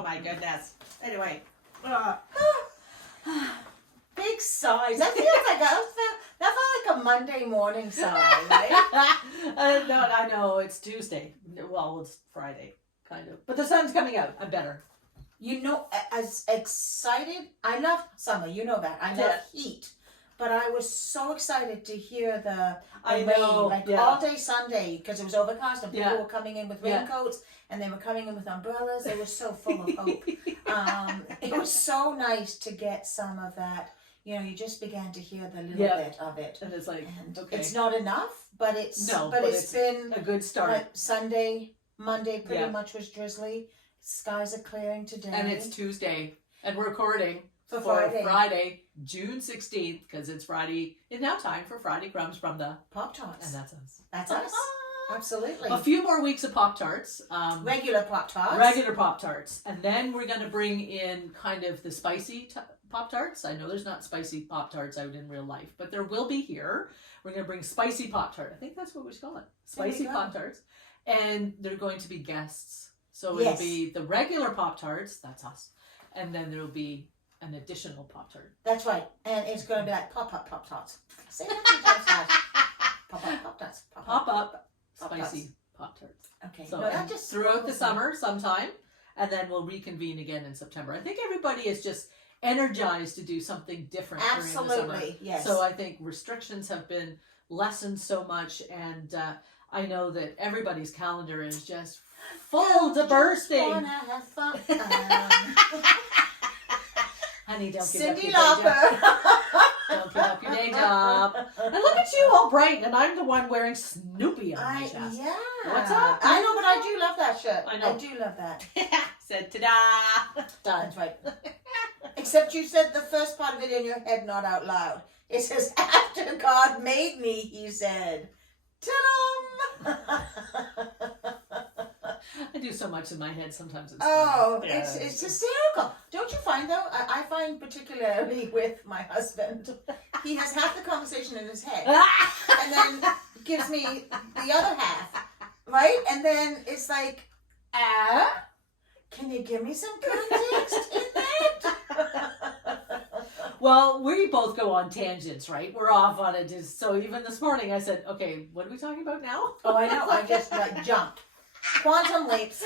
Oh my goodness. Anyway. Big sighs. That feels like that felt like a Monday morning sigh, right? No, I know it's Tuesday. Well, it's Friday, kind of. But the sun's coming out. I'm better. You know, as excited, I love summer. You know that. I love heat. But I was so excited to hear the rain, all day Sunday, because it was overcast and people were coming in with raincoats and they were coming in with umbrellas. They were so full of hope. It was so nice to get some of that. You know, you just began to hear the little bit of it. And it's like, it's not enough, but it's been a good start. Like Sunday, Monday pretty much was drizzly. Skies are clearing today. And it's Tuesday. And we're recording for Friday, June 16th, because it's Friday. It's now time for Friday Crumbs from the Pop-Tarts. And that's us. That's us. Absolutely. A few more weeks of Pop-Tarts. Regular Pop-Tarts. Regular Pop-Tarts. And then we're going to bring in kind of the spicy Pop-Tarts. I know there's not spicy Pop-Tarts out in real life, but there will be here. We're going to bring spicy Pop-Tart. I think that's what we should call it. Spicy Pop-Tarts. And they're going to be guests. So it'll be the regular Pop-Tarts, that's us. And then there'll be an additional Pop-Tart. That's right. And it's going to be like pop-up Pop-Tarts. Say that 2 times fast. Pop-up Pop-Tarts. Pop-up spicy Pop-Tarts. Okay. So just throughout the summer sometime, and then we'll reconvene again in September. I think everybody is just energized to do something different during the summer. Absolutely, yes. So I think restrictions have been lessened so much, and I know that everybody's calendar is just full to bursting. Have fun. Honey, don't give Cyndi up your day Lauper. job. Don't give up your day job. And look at you all bright, and I'm the one wearing Snoopy on my chest. Yeah. What's up? I know, but I do love that shirt. I know. I do love that. Said ta-da. That's right. Except you said the first part of it in your head, not out loud. It says, after God made me, he said, ta-dum! I do so much in my head sometimes. It's it's hysterical. Don't you find though? I find particularly with my husband, he has half the conversation in his head, and then gives me the other half, right? And then it's like, can you give me some context in that? Well, we both go on tangents, right? We're off on it. So even this morning, I said, "Okay, what are we talking about now?" Oh, I know. I just jumped. Quantum leaps.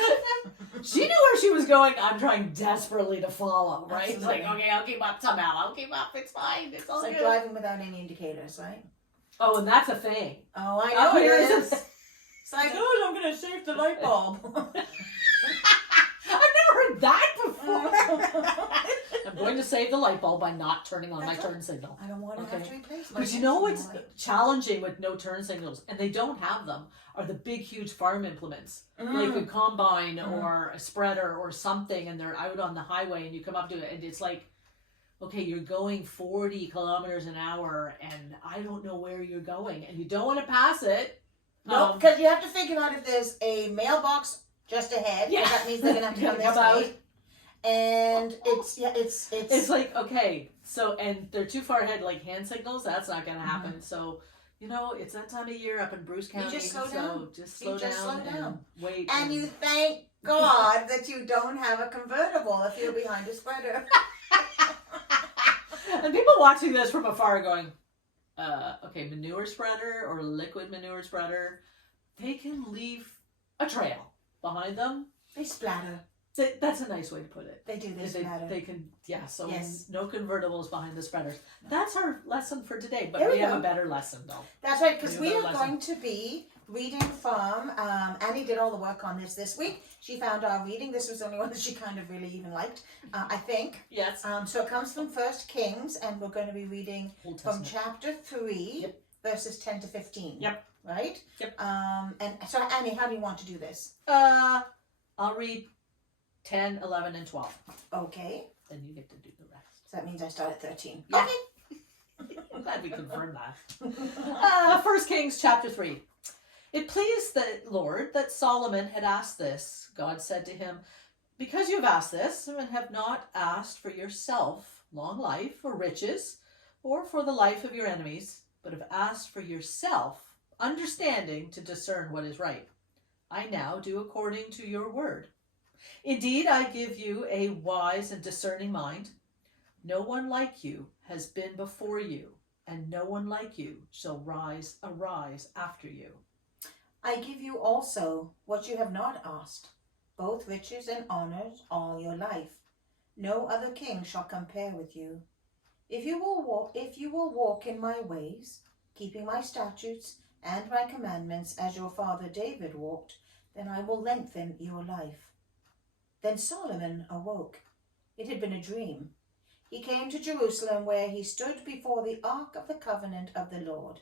She knew where she was going. I'm trying desperately to follow, right? It's Absolutely. like, okay, I'll keep up somehow. I'll keep up. It's fine. It's all It's like good. driving without any indicators, right? Oh, and that's a thing. Oh, I know Up here it is is. It's like, oh, I'm going to save the light bulb. I've never heard that before. I'm going to save the light bulb by not turning on my turn signal. I don't want to have to replace my But you know what's challenging with no turn signals, and they don't have them, are the big, huge farm implements. Like a combine or a spreader or something, and they're out on the highway, and you come up to it, and it's like, okay, you're going 40 kilometers an hour, and I don't know where you're going, and you don't want to pass it. No, because you have to figure out if there's a mailbox just ahead. Yeah. That means they're going to have to come this way. And it's like, okay, so, and they're too far ahead, like hand signals, that's not going to happen. So, you know, it's that time of year up in Bruce County. You just slow down. Just slow down and wait. And you thank God that you don't have a convertible if you're behind a spreader. And people watching this from afar going, okay, manure spreader or liquid manure spreader, they can leave a trail behind them. They splatter. That's a nice way to put it. They do, they splatter. They can, so yes. No convertibles behind the spreaders. That's our lesson for today, but there we have a better lesson though. That's right, because we are going to be reading from, Annie did all the work on this week. She found our reading. This was the only one that she kind of really even liked, I think. Yes. So it comes from 1 Kings, and we're going to be reading from chapter 3, verses 10 to 15. Yep. Right? Yep. And so, Annie, how do you want to do this? I'll read 10, 11, and 12. Okay. Then you get to do the rest. So that means I start at 13. Yeah. Okay. I'm glad we confirmed that. 1 Kings chapter 3. It pleased the Lord that Solomon had asked this. God said to him, because you have asked this and have not asked for yourself long life or riches or for the life of your enemies, but have asked for yourself understanding to discern what is right, I now do according to your word. Indeed, I give you a wise and discerning mind. No one like you has been before you, and no one like you shall arise after you. I give you also what you have not asked, both riches and honors all your life. No other king shall compare with you. If you will walk in my ways, keeping my statutes and my commandments as your father David walked, then I will lengthen your life. Then Solomon awoke. It had been a dream. He came to Jerusalem, where he stood before the ark of the covenant of the Lord.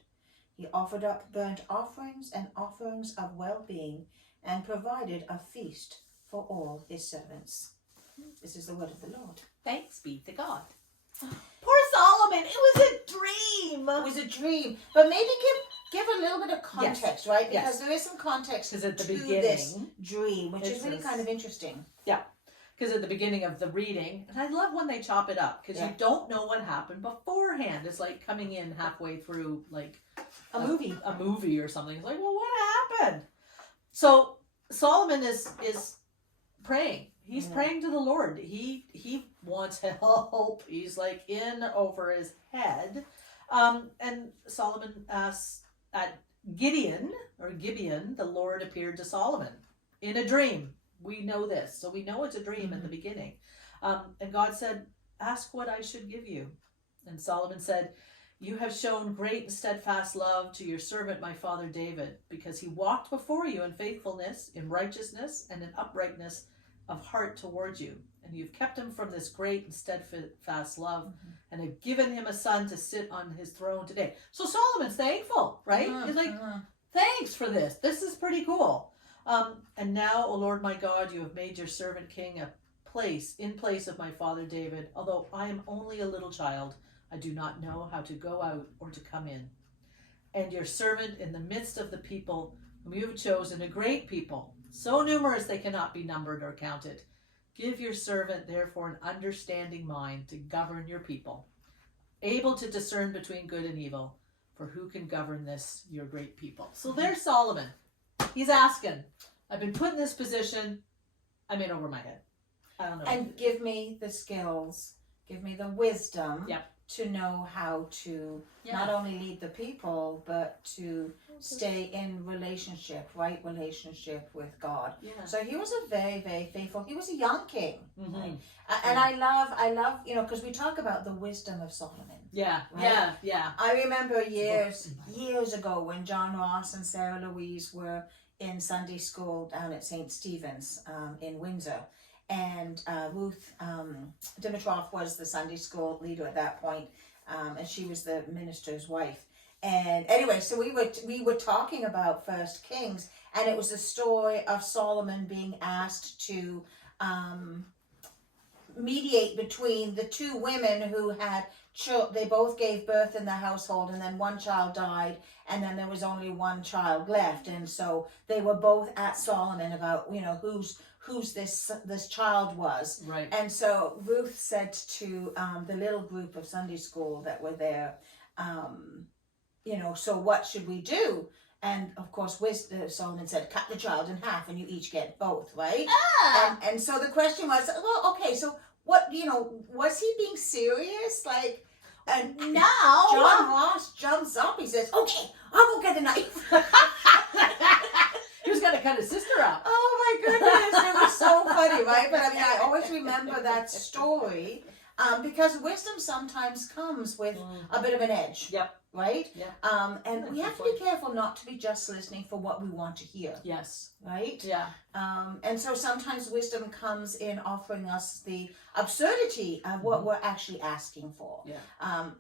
He offered up burnt offerings and offerings of well-being, and provided a feast for all his servants. This is the word of the Lord. Thanks be to God. Poor Solomon, it was a dream. It was a dream, but maybe give a little bit of context, right? Because Yes. there is some context Because at the to beginning, this dream, which it is really says- kind of interesting. Yeah. Because at the beginning of the reading, and I love when they chop it up, because Yeah. you don't know what happened beforehand. It's like coming in halfway through, like A movie. a movie or something. It's like, well, what happened? So Solomon is praying. He's Yeah. praying to the Lord. He wants help. He's like in over his head. And Solomon asks at Gibeon, the Lord appeared to Solomon in a dream. We know this. So we know it's a dream at the beginning. And God said, ask what I should give you. And Solomon said, you have shown great and steadfast love to your servant, my father David, because he walked before you in faithfulness, in righteousness, and in uprightness of heart towards you. And you've kept him from this great and steadfast love, and have given him a son to sit on his throne today. So Solomon's thankful, right? He's like, thanks for this. This is pretty cool. And now, O Lord my God, you have made your servant king in place of my father David. Although I am only a little child, I do not know how to go out or to come in. And your servant in the midst of the people whom you have chosen, a great people, so numerous they cannot be numbered or counted. Give your servant, therefore, an understanding mind to govern your people, able to discern between good and evil. For who can govern this, your great people? So there's Solomon. He's asking, I've been put in this position. I'm in over my head. I don't know. And give me the skills, give me the wisdom Yep. to know how to not only lead the people, but to stay in right relationship with God. Yeah. So he was a very, very faithful, he was a young king. Mm-hmm. Right? And I love, because we talk about the wisdom of Solomon. Yeah, Right? yeah. I remember years ago when John Ross and Sarah Louise were in Sunday school down at St. Stephen's in Windsor. And Ruth Dimitrov was the Sunday school leader at that point, and she was the minister's wife. And anyway, so we were talking about First Kings, and it was the story of Solomon being asked to mediate between the two women who had they both gave birth in the household, and then one child died, and then there was only one child left, and so they were both at Solomon about whose this child was. Right. And so Ruth said to the little group of Sunday school that were there, so what should we do? And of course, Solomon said, cut the child in half and you each get both, right? And so the question was, well, okay, so what, was he being serious? Like, and now John Ross jumps up, he says, okay, I'll go get a knife. He was going to cut his sister up. Oh my goodness, it was so funny, right? But I mean, I always remember that story because wisdom sometimes comes with a bit of an edge. Yep. Right? Yeah. And we have to be careful not to be just listening for what we want to hear. Yes. Right? Yeah. And so sometimes wisdom comes in offering us the absurdity of what we're actually asking for. Yeah.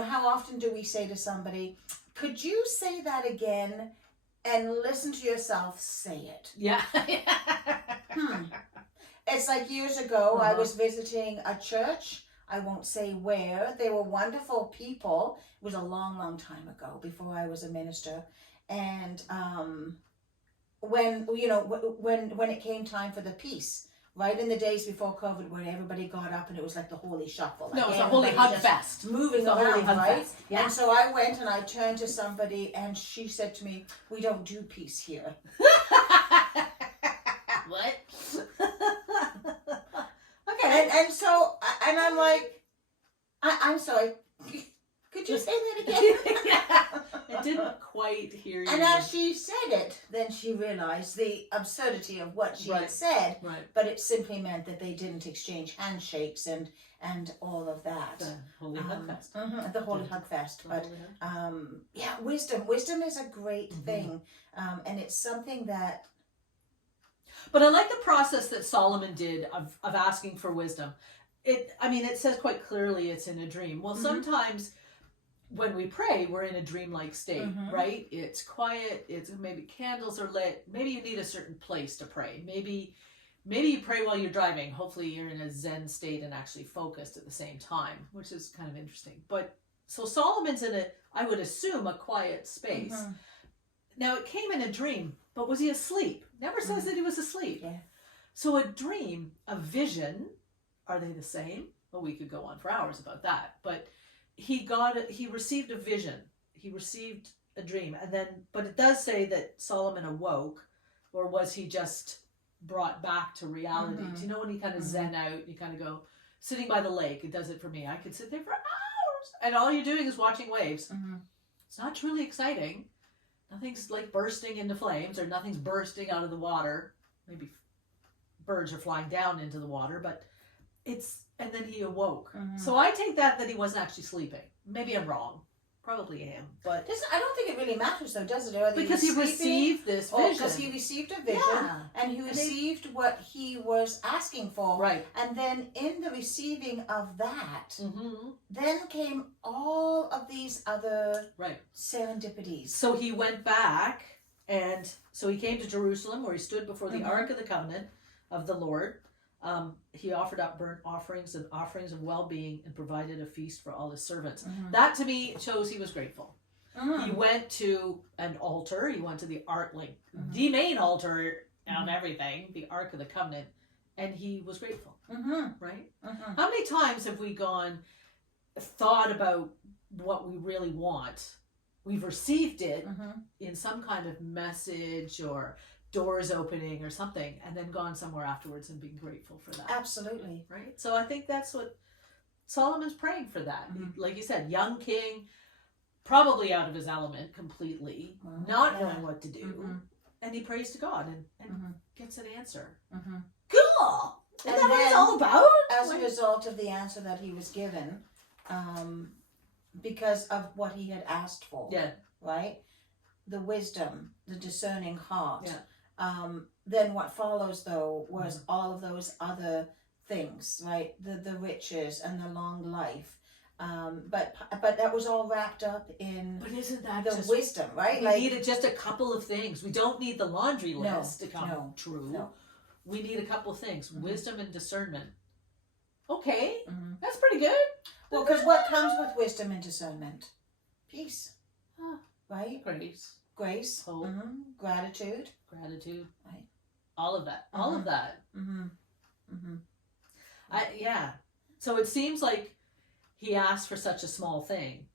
How often do we say to somebody, could you say that again? And listen to yourself say it. Yeah. It's like years ago, I was visiting a church. I won't say where. They were wonderful people. It was a long, long time ago, before I was a minister. And when it came time for the peace, right in the days before COVID, when everybody got up and it was like the holy shuffle. No, like it was a holy hug just fest. moving The holy around, hug right? fest. Yeah. And so I went and I turned to somebody and she said to me, we don't do peace here. What? And so, and I'm like, I'm sorry. Could you say that again? I didn't quite hear you. And as she said it, then she realized the absurdity of what she had said. Right. But it simply meant that they didn't exchange handshakes and all of that. The Holy Hug Fest. The Holy Hug Fest. But yeah, wisdom. Wisdom is a great thing, and it's something that. But I like the process that Solomon did of asking for wisdom. It says quite clearly it's in a dream. Well, sometimes when we pray, we're in a dreamlike state, right? It's quiet. It's maybe candles are lit. Maybe you need a certain place to pray. Maybe you pray while you're driving. Hopefully you're in a Zen state and actually focused at the same time, which is kind of interesting. But so Solomon's in I would assume, a quiet space. Now it came in a dream, but was he asleep? Never says that he was asleep. Yeah. So a dream, a vision, are they the same? Well, we could go on for hours about that, but he received a vision. He received a dream, but it does say that Solomon awoke, or was he just brought back to reality? Do you know when you kind of zen out, you kind of go, sitting by the lake, it does it for me. I could sit there for hours, and all you're doing is watching waves. It's not truly exciting. Nothing's like bursting into flames, or nothing's bursting out of the water. Maybe birds are flying down into the water, but and then he awoke. So I take that he wasn't actually sleeping. Maybe I'm wrong. Probably am. But I don't think it really matters though, does it? Whether because he received this vision. Because he received a vision, and he received what he was asking for. Right. And then in the receiving of that, then came all of these other serendipities. So he went back, and so he came to Jerusalem, where he stood before the Ark of the Covenant of the Lord. He offered up burnt offerings and offerings of well-being, and provided a feast for all his servants. That to me shows he was grateful. He went to an altar. He went to the ark, like the main altar of everything, the Ark of the Covenant, and he was grateful. Right? How many times have we thought about what we really want? We've received it in some kind of message or doors opening or something, and then gone somewhere afterwards and being grateful for that. Absolutely. Right? So I think that's what Solomon's praying for that. Like you said, young king, probably out of his element completely, not knowing what to do. And he prays to God and gets an answer. Cool! Isn't that what it's all about? As a result of the answer that he was given, because of what he had asked for. Yeah. Right? The wisdom, the discerning heart. Yeah. Then what follows though was all of those other things, right? The riches and the long life. But that was all wrapped up in isn't that the wisdom, right? We needed just a couple of things. We don't need the laundry list to come true. No. We need a couple of things. Wisdom and discernment. Okay. That's pretty good. Well, because what comes with wisdom and discernment? Peace. Right? Grace, hope, gratitude, right? All of that, all of that. So it seems like he asked for such a small thing,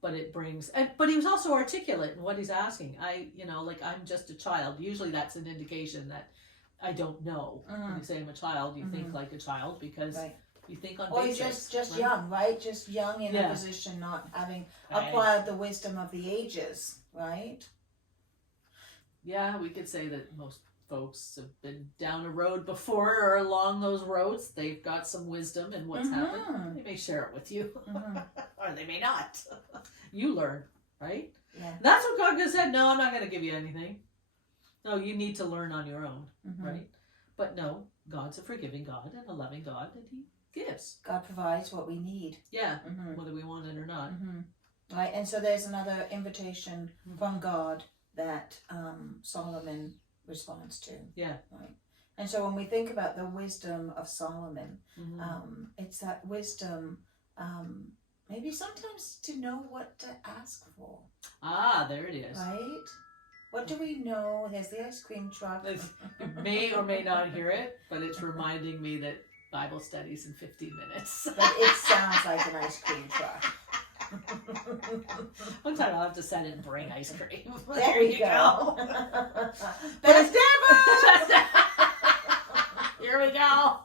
but it brings. But he was also articulate in what he's asking. I'm just a child. Usually, that's an indication that I don't know. When you say I'm a child, you think like a child because. Right. You think on basics. Or just young, right? Just young in a position, not having acquired the wisdom of the ages, right? Yeah, we could say that most folks have been down a road before or along those roads. They've got some wisdom in what's happened. They may share it with you, or they may not. You learn, right? Yeah. That's what God said. No, I'm not going to give you anything. No, you need to learn on your own, right? But no, God's a forgiving God and a loving God, and He gives. God provides what we need. Yeah, whether we want it or not. Right, and so there's another invitation from God that Solomon responds to. Yeah. Right. And so when we think about the wisdom of Solomon, it's that wisdom, maybe sometimes to know what to ask for. Ah, there it is. Right? What do we know? There's the ice cream truck. You may or may not hear it, but it's reminding me that Bible studies in 15 minutes. But it sounds like an ice cream truck. One time I'll have to send it and bring ice cream. There you go. Best ever! Here we go.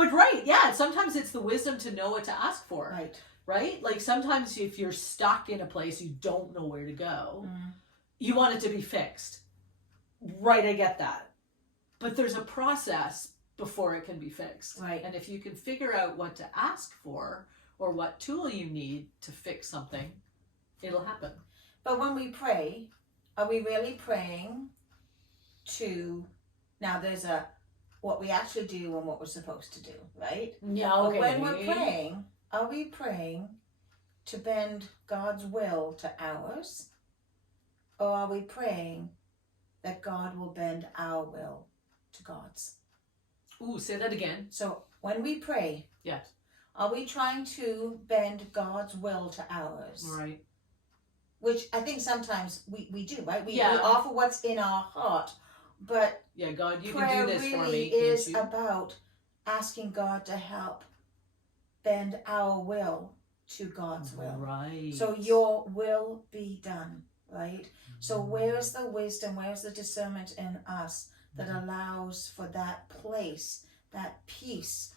But right, yeah, sometimes it's the wisdom to know what to ask for. Right. Right? Like sometimes if you're stuck in a place you don't know where to go, you want it to be fixed. Right, I get that. But there's a process before it can be fixed. Right. And if you can figure out what to ask for or what tool you need to fix something, it'll happen. But when we pray, are we really praying to, now there's what we actually do and what we're supposed to do, right? Yeah, okay. But when we're praying, are we praying to bend God's will to ours? Or are we praying that God will bend our will to God's? Ooh, say that again. So when we pray, yes, are we trying to bend God's will to ours? Right. Which I think sometimes we do, right? We Yeah. offer what's in our heart, but yeah, God, you prayer can do this really for me. is Can't you? about asking God to help bend our will to God's will. Right. So your will be done, right? So where is the wisdom, where is the discernment in us that allows for that place, that peace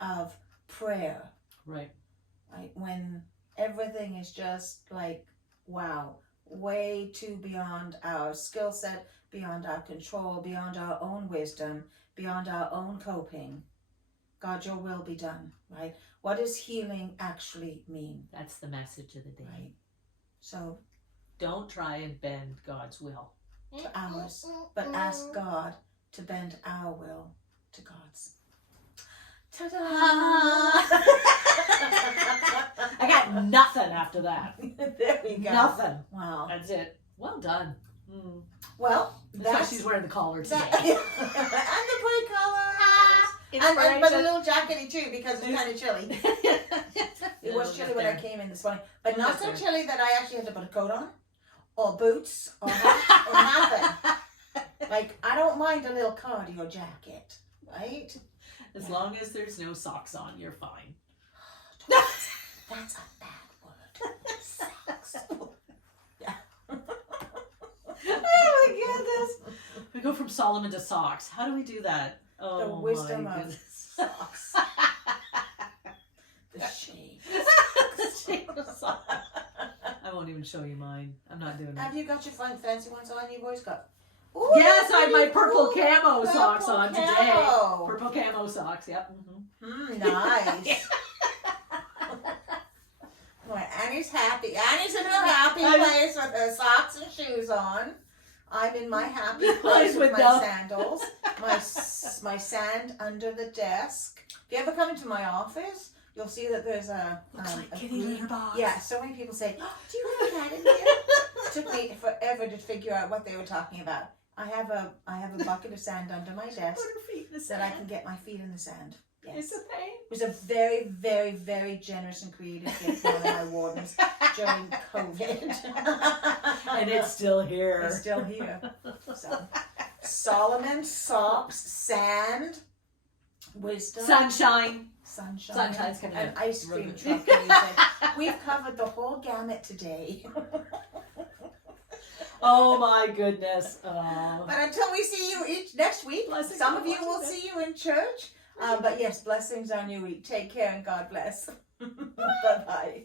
of prayer? Right. Right? When everything is just like, wow, way too beyond our skill set, beyond our control, beyond our own wisdom, beyond our own coping. God, your will be done, right? What does healing actually mean? That's the message of the day. Right. So don't try and bend God's will to ours, but ask God to bend our will to God's. Ta-da! I got nothing after that. There we go. Nothing. Wow. That's it. Well done. Well, That's why that's she's wearing the collar today. and the bright colors. And but a little jackety too, because it's kind of chilly. It was chilly when I came in this morning, but We'll not get so there. chilly that I actually had to put a coat on, or boots, or hat, or nothing. Like, I don't mind a little cardio jacket, right? As long as there's no socks on, you're fine. That's a bad word. Socks. Yeah. Oh my goodness. We go from Solomon to socks. How do we do that? Oh, The wisdom my of goodness. socks. The shade. The shape of socks. I won't even show you mine. I'm not doing Have it. you got your fun fancy ones on? You've always got. Ooh, Yes, I have my pretty purple cool camo socks purple on today. camo. Purple camo socks, yep. Nice. Well, Annie's happy. Annie's in her happy place with her socks and shoes on. I'm in my happy place with my sandals. My sand under the desk. If you ever come into my office, you'll see that there's a kitty litter box. Yeah, so many people say, oh, "Do you have a cat in here?" It took me forever to figure out what they were talking about. I have a bucket of sand under my desk Put her feet in the that I sand. can get my feet in the sand. Yes. It's a pain. It was a very, very, very generous and creative gift from one of my wardens during COVID. And it's still here. It's still here. So, Solomon, socks, sand, wisdom, Sunshine. sunshine, Sunshine's coming and out. ice cream Rugged. truck music. We've covered the whole gamut today. Oh my goodness. Oh. But until we see you each next week, Blessings some on of you will Washington. see you in church. But yes, blessings on your week. Take care and God bless. Bye-bye.